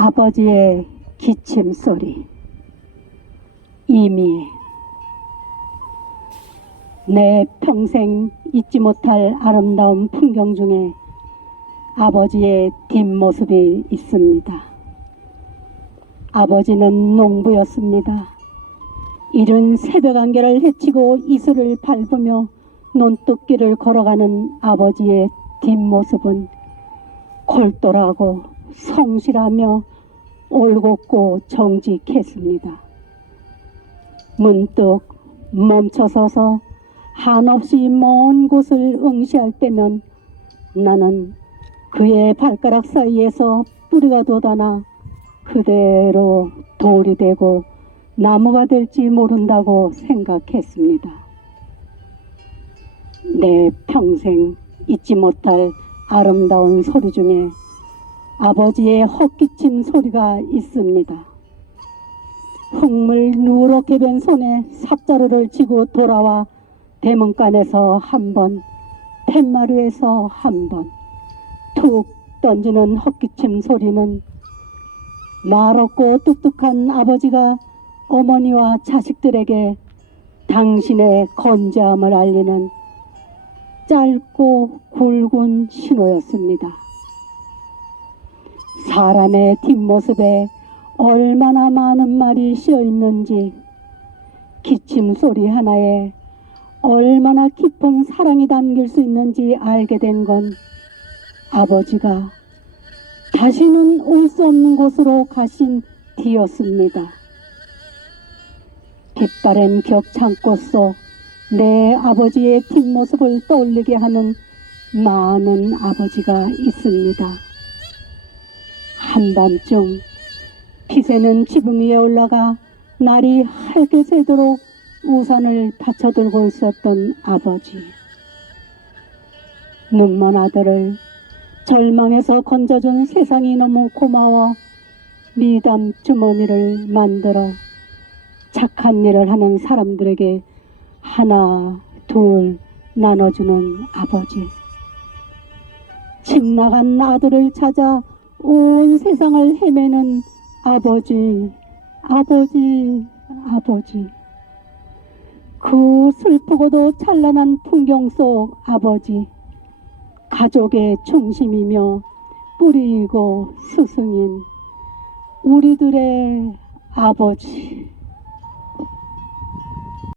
아버지의 기침 소리. 이미 내 평생 잊지 못할 아름다운 풍경 중에 아버지의 뒷모습이 있습니다. 아버지는 농부였습니다. 이른 새벽 안개를 헤치고 이슬을 밟으며 논뚝길을 걸어가는 아버지의 뒷모습은 골똘하고 성실하며 올곧고 정직했습니다. 문득 멈춰서서 한없이 먼 곳을 응시할 때면 나는 그의 발가락 사이에서 뿌리가 돋아나 그대로 돌이 되고 나무가 될지 모른다고 생각했습니다. 내 평생 잊지 못할 아름다운 소리 중에 아버지의 헛기침 소리가 있습니다. 흙물 누렇게 된 손에 삽자루를 쥐고 돌아와 대문간에서 한 번, 팻마루에서 한 번, 툭 던지는 헛기침 소리는 말없고 뚝뚝한 아버지가 어머니와 자식들에게 당신의 건재함을 알리는 짧고 굵은 신호였습니다. 사람의 뒷모습에 얼마나 많은 말이 씌어 있는지 기침 소리 하나에 얼마나 깊은 사랑이 담길 수 있는지 알게 된 건 아버지가 다시는 올 수 없는 곳으로 가신 뒤였습니다. 빛바랜 격창꽃 속 내 아버지의 뒷모습을 떠올리게 하는 많은 아버지가 있습니다. 한밤중 피새는 지붕 위에 올라가 날이 하얗게 새도록 우산을 받쳐들고 있었던 아버지. 눈먼 아들을 절망에서 건져준 세상이 너무 고마워 미담 주머니를 만들어 착한 일을 하는 사람들에게 하나, 둘 나눠주는 아버지. 집 나간 아들을 찾아 온 세상을 헤매는 아버지, 아버지, 아버지. 그 슬프고도 찬란한 풍경 속 아버지. 가족의 중심이며 뿌리이고 스승인 우리들의 아버지.